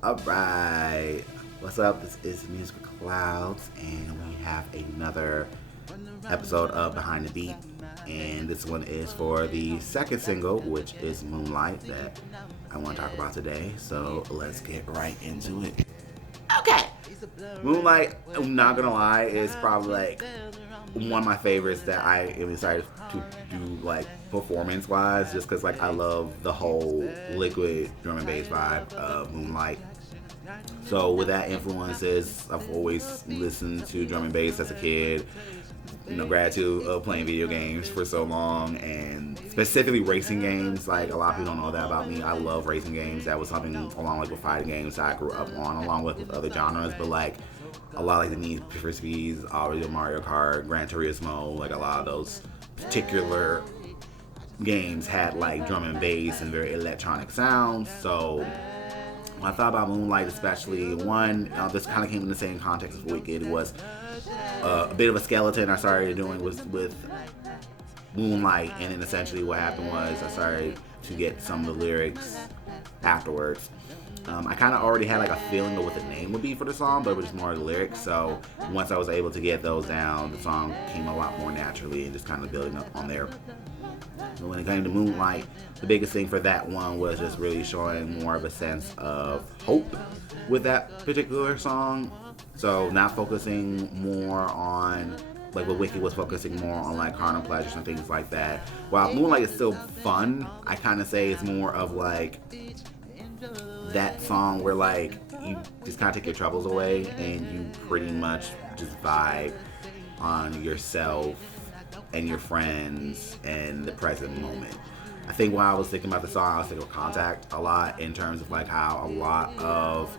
Alright, what's up? This is Musical Clouds, and we have another episode of Behind the Beat. And this one is for the second single, which is Moonlight, that I want to talk about today. So let's get right into it. Okay! Moonlight, I'm not gonna lie, is probably like one of my favorites that I am excited to do, like performance wise, just because like I love the whole liquid drum and bass vibe of Moonlight. So with that influences, I've always listened to drum and bass as a kid. You know, gratitude of playing video games for so long, and specifically racing games. Like, a lot of people don't know that about me. I love racing games. That was something along like with fighting games that I grew up on, along with other genres. But like a lot like the Need for Speeds, obviously Mario Kart, Gran Turismo, like a lot of those particular games had like drum and bass and very electronic sounds. So when I thought about Moonlight, especially one, this kind of came in the same context as Wicked. Was a bit of a skeleton I started doing was with Moonlight, and then essentially what happened was I started to get some of the lyrics afterwards. I kind of already had like a feeling of what the name would be for the song, but it was just more the lyrics. So once I was able to get those down, the song came a lot more naturally and just kind of building up on there. And when it came to Moonlight, the biggest thing for that one was just really showing more of a sense of hope with that particular song. So not focusing more on like what Wicked was focusing more on like carnal pleasures and things like that. While Moonlight is still fun, I kind of say it's more of like that song where like you just kind of take your troubles away and you pretty much just vibe on yourself and your friends and the present moment. I think when I was thinking about the song, I was thinking of Contact a lot, in terms of like how a lot of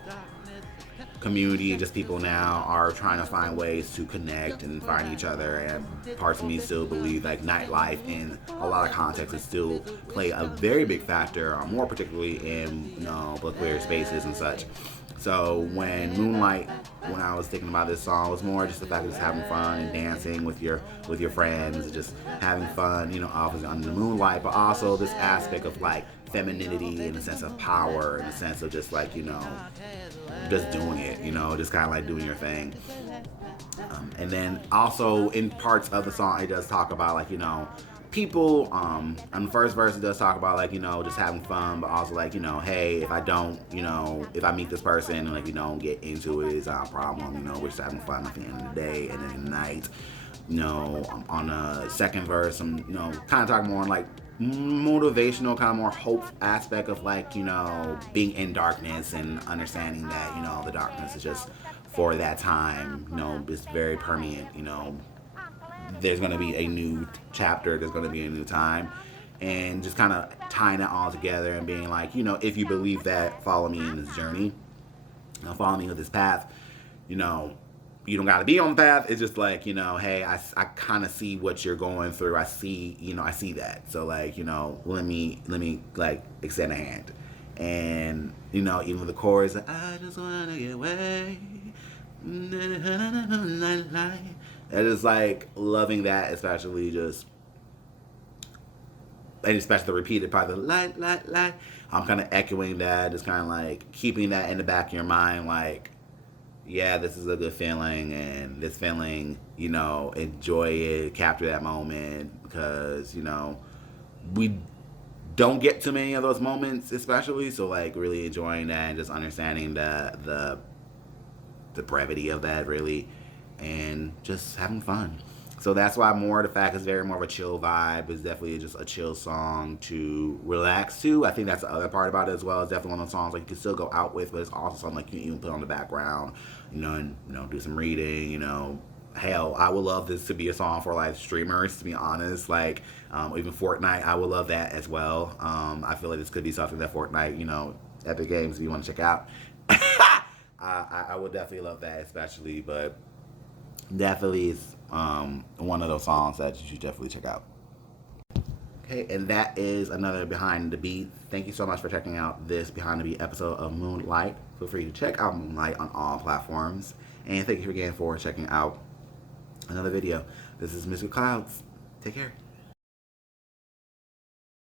community and just people now are trying to find ways to connect and find each other, and parts of me still believe like nightlife in a lot of contexts is still play a very big factor, more particularly in black queer spaces and such. So when Moonlight, when I was thinking about this song, it was more just the fact of just having fun and dancing with your friends, and just having fun, obviously under the moonlight, but also this aspect of like femininity and a sense of power and a sense of just like, just doing it, just kind of like doing your thing. And then also in parts of the song, it does talk about like, people, on the first verse it does talk about like, just having fun, but also like, hey, if I don't, if I meet this person and like we don't get into it, it's not a problem, we're just having fun at the end of the day. And then at night, on the second verse, I'm, kind of talking more on like motivational, kind of more hope aspect of like, being in darkness and understanding that, the darkness is just for that time, it's very permanent, there's going to be a new chapter, there's going to be a new time, and just kind of tying it all together and being like, if you believe that, follow me in this journey, follow me with this path, you don't got to be on the path. It's just like, hey, I kind of see what you're going through. I see that. So like, let me like extend a hand. And, even with the chorus, I just want to get away. It is like loving that, especially just, and especially the repeated part, the light. I'm kind of echoing that, just kind of like keeping that in the back of your mind, like, yeah, this is a good feeling, and this feeling, enjoy it, capture that moment, because, we don't get too many of those moments, especially, so like really enjoying that and just understanding the brevity of that, really, and just having fun. So that's why more the fact is very more of a chill vibe. It's definitely just a chill song to relax to. I think that's the other part about it as well. It's definitely one of those songs like you can still go out with, but it's also something like you can even put on the background, and do some reading. Hell, I would love this to be a song for like streamers. To be honest, like even Fortnite, I would love that as well. I feel like this could be something that Fortnite, Epic Games, if you want to check out. I would definitely love that, especially, but definitely is one of those songs that you should definitely check out. Okay, and that is another Behind the Beat. Thank you so much for checking out this Behind the Beat episode of Moonlight. Feel free to check out Moonlight on all platforms. And thank you again for checking out another video. This is Mr. Clouds. Take care.